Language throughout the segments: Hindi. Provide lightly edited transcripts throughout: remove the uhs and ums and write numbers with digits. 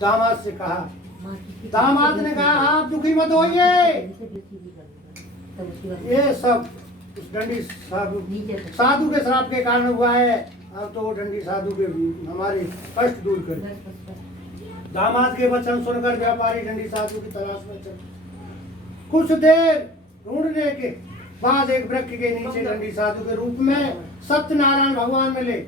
दामाद से कहा। दामाद ने कहा आप दुखी मत होइए, ये सब उस डंडी साधु के श्राप के कारण हुआ है। अब तो वो डंडी साधु के हमारे कष्ट दूर करे। दामाद के वचन सुनकर व्यापारी डंडी साधु की तलाश में चल। कुछ देर ढूंढने के बाद एक वृक्ष के नीचे डंडी साधु के रूप में सत्यनारायण भगवान मिले।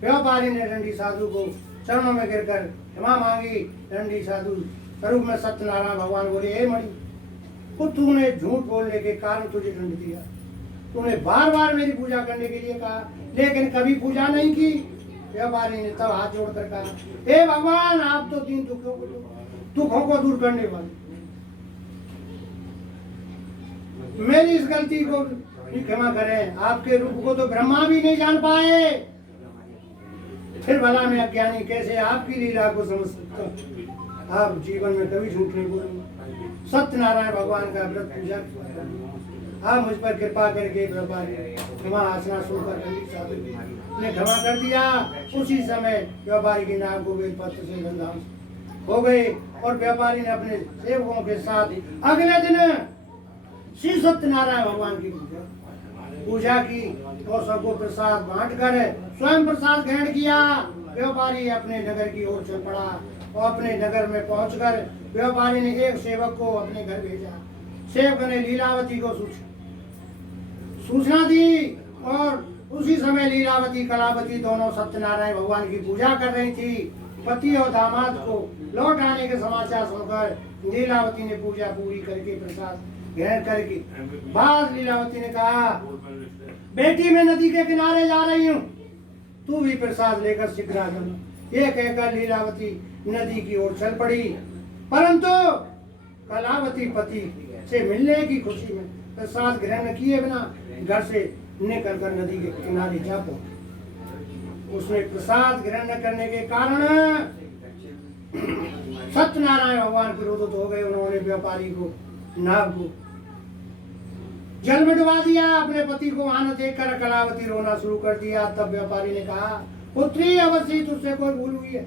व्यापारी ने डंडी साधु को चरणों में गिरकर क्षमा मांगी। डंडी साधु स्वरूप में सत्यनारायण भगवान बोले, हे मणि, तो तूने झूठ बोलने के कारण तुझे दंड दिया। तूने बार बार मेरी पूजा करने के लिए कहा, लेकिन कभी पूजा नहीं की। व्यापारी ने तब हाथ जोड़कर कहा, हे भगवान, आप तो तीन दुखों को दूर करने वाले, मेरी इस गलती को क्षमा करें। आपके रूप को तो ब्रह्मा भी नहीं जान पाए, फिर भला मैं अज्ञानी कैसे आपकी लीला को समझ सकता। आप जीवन में कभी झूठ नहीं बोलेंगे। सत्यनारायण भगवान का व्रत पूजा आप मुझ पर कृपा करके व्यापारी क्षमा आसना सुनकर ने क्षमा कर दिया। उसी समय व्यापारी की नाक को बेलपत्र से गंधा हो गई और व्यापारी ने अपने सेवकों के साथ अगले दिन श्री सत्यनारायण भगवान की पूजा की और सबको प्रसाद बांटकर स्वयं प्रसाद ग्रहण किया। व्यापारी अपने नगर की ओर चल पड़ा और अपने नगर में पहुंचकर व्यापारी ने एक सेवक को अपने घर भेजा। सेवक ने लीलावती को सूचना दी और उसी समय लीलावती कलावती दोनों सत्यनारायण भगवान की पूजा कर रही थी। पति और दामाद को लौट आने के समाचार सुनकर लीलावती ने पूजा पूरी करके प्रसाद ग्रहण करके बाद लीलावती ने कहा, बेटी मैं नदी के किनारे जा रही हूँ, तू भी प्रसाद लेकर शीघ्र आ जाना। ये कहकर लीलावती नदी की ओर चल पड़ी, परंतु कलावती पति से मिलने की खुशी में प्रसाद ग्रहण किए बिना घर से निकल कर नदी के किनारे जा पहुंची। उसने प्रसाद ग्रहण न करने के कारण सत्यनारायण भगवान क्रोधित हो गए। उन्होंने व्यापारी को नाव को जल में डुबा दिया। अपने पति को वहां न देखकर कलावती रोना शुरू कर दिया। तब व्यापारी ने कहा, पुत्री अवश्य तुझसे कोई भूल हुई है,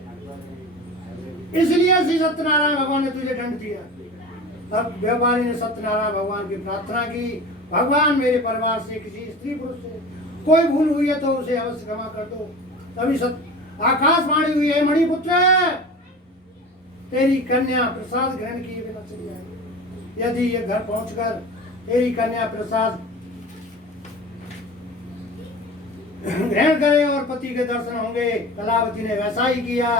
इसलिए श्री सत्यनारायण भगवान ने तुझे दंड दिया। तब व्यापारी ने सत्यनारायण भगवान की प्रार्थना की, भगवान मेरे परिवार से किसी स्त्री पुरुष से कोई भूल हुई है तो उसे अवश्य क्षमा कर दो। तभी आकाशवाणी हुई, है मणिपुत्र, तेरी कन्या प्रसाद ग्रहण किए बिना चली जाएगी। यदि ये घर पहुंचकर तेरी कन्या प्रसाद ग्रहण करे और पति के दर्शन होंगे। कलावती ने वैसा ही किया।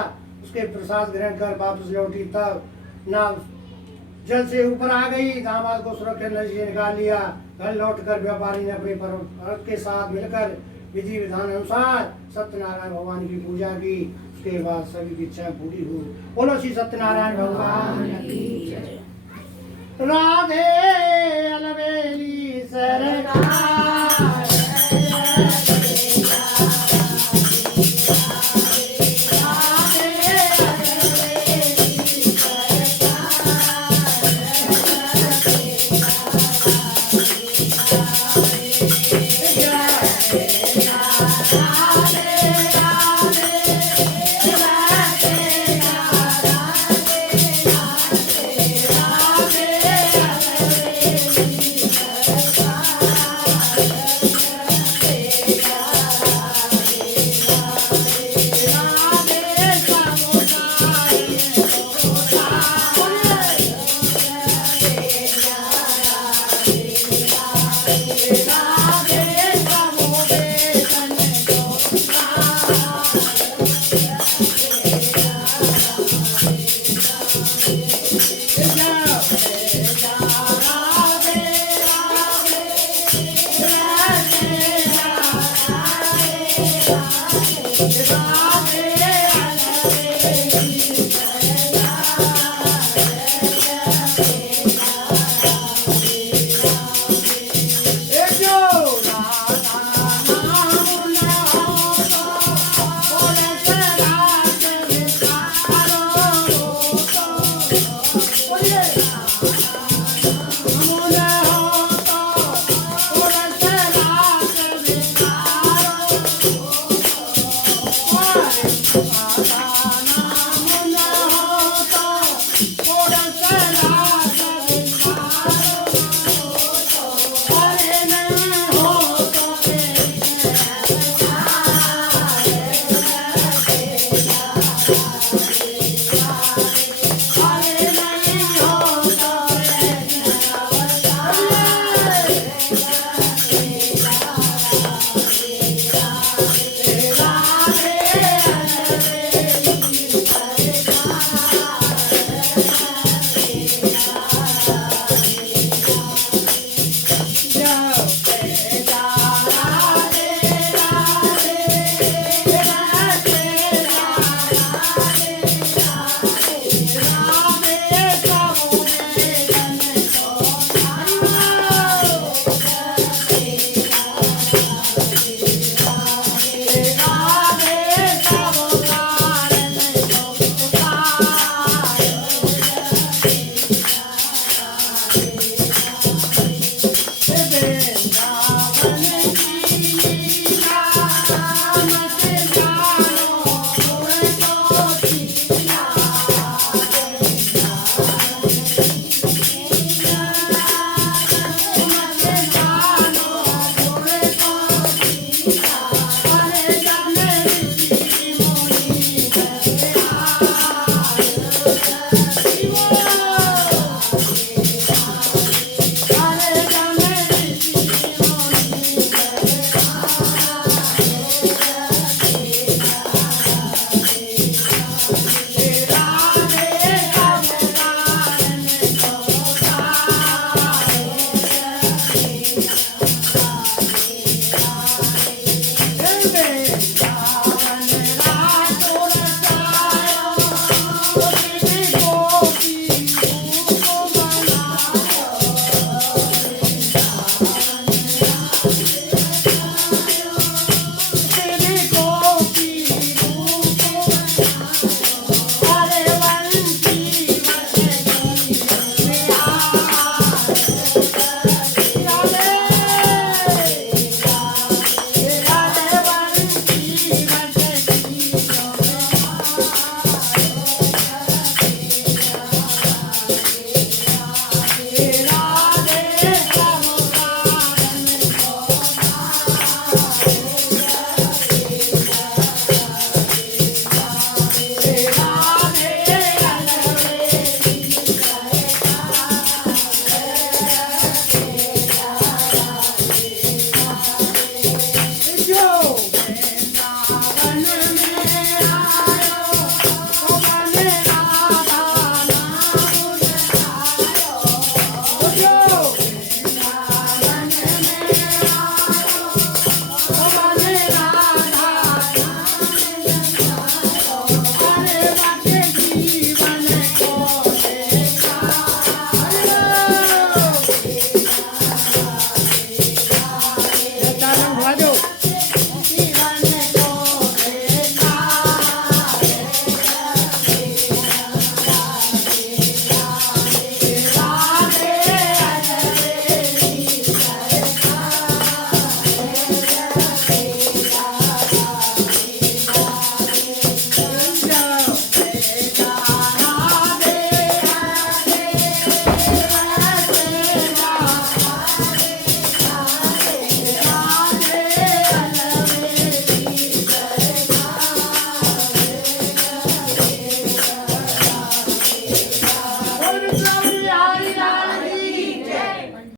उसके प्रसाद ग्रहण कर वापस लौटी। तब नाव जल से ऊपर आ गई। दामाद को सुरक्षित नदी से निकाल लिया। घर लौटकर व्यापारी ने अपने पर्वत के साथ मिलकर विधि विधान अनुसार सत्यनारायण भगवान की पूजा की। उसके बाद सभी की इच्छा पूरी हुई। बोलो श्री सत्यनारायण भगवान की जय। राधे अलवेली सरकार। पवित्र